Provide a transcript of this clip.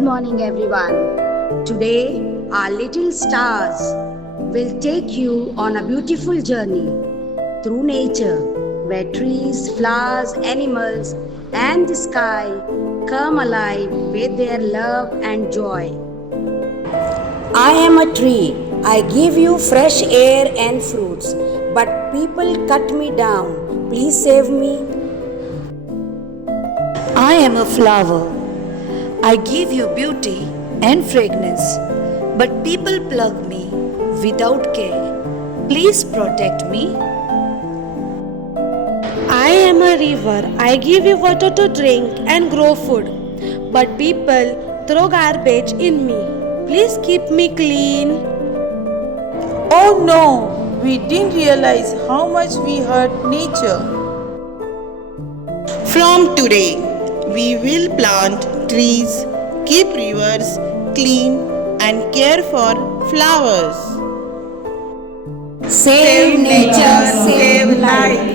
Good morning, everyone. Today, our little stars will take you on a beautiful journey through nature where trees, flowers, animals, and the sky come alive with their love and joy. I am a tree. I give you fresh air and fruits, but people cut me down. Please save me. I am a flower. I give you beauty and fragrance, but people pluck me without care. Please protect me. I am a river. I give you water to drink and grow food. But people throw garbage in me. Please keep me clean. Oh no, we didn't realize how much we hurt nature. From today, we will plant trees, keep rivers clean, and care for flowers. Save nature, save life.